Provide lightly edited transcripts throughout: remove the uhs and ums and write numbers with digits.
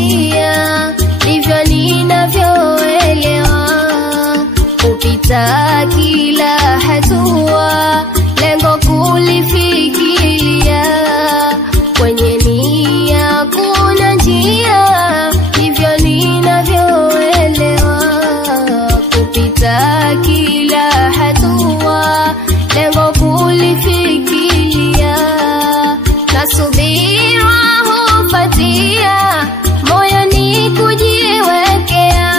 njia, ndivyo ninavyoelewa. Kupita kila hatua, lengo kulifikiria. Kwenye nia kuna njia, ndivyo ninavyoelewa. Kupita kila hatua, lengo kulifikiria. Nasubira hupatia, moyoni kujiwekea.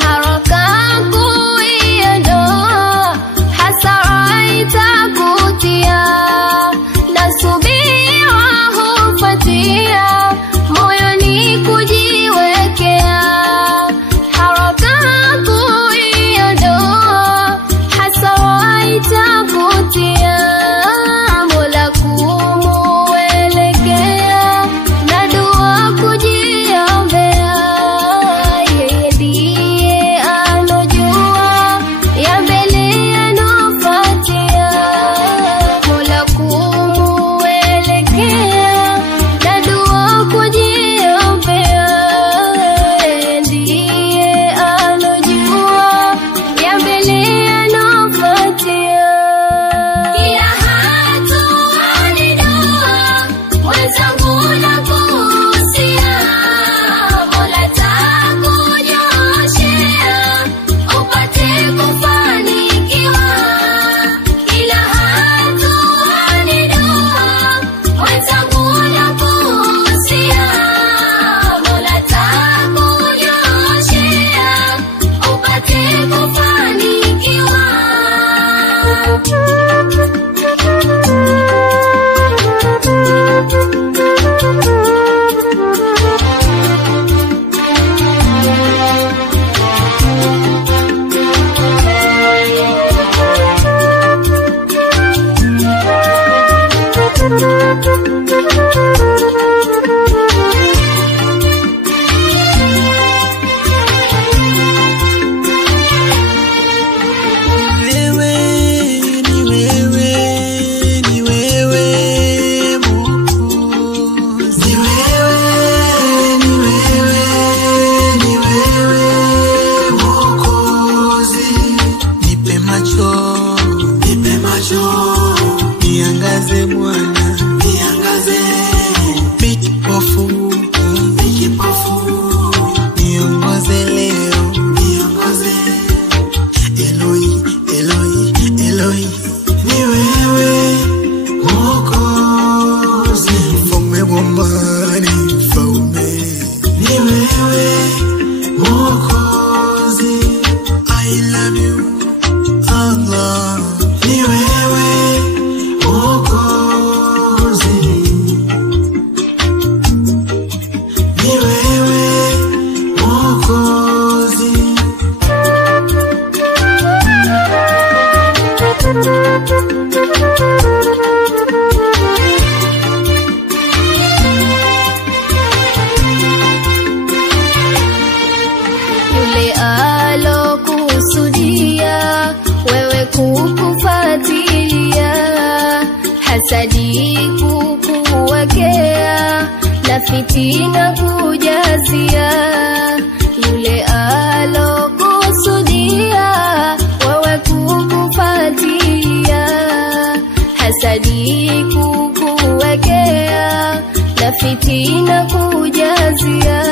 Haraka kuiondoa, hasara itakutia. Nasubira hupatia, moyoni kujiwekea. Haraka kuiondoa, hasara itakutia. Mola kumuelekea, na dua kujiombea. Yeye ndiye anojua ya mbele yanofuatia. Mola kumuelekea, na dua kujiombea. Yeye ndiye anojua ya mbele yanofuatia. Kila hatua ni dua, mwenzangu nakuhusia. Mola takunyoshea, upate kufanikiwa. Kila hatua ni dua, mwenzangu nakuhusia. Mola takunyoshea, upate kufanikiwa. Niangaze Bwana, niangaze. Mikipofu, niongoze leo, niongoze. Eloi, Eloi, Eloi, ni wewe Mwokozi. Mfalme wa amani, mfalme, ni wewe Mwokozi. I love you, Allah, ni wewe Mwokozi. Ni wewe Mwokozi. Yule alokusudia wewe kukufuatilia, hasadi kukuwekea, na fitina kujazia. Yule alokusudia wewe kukufuatilia, hasadi kukuwekea, na fitina kujazia.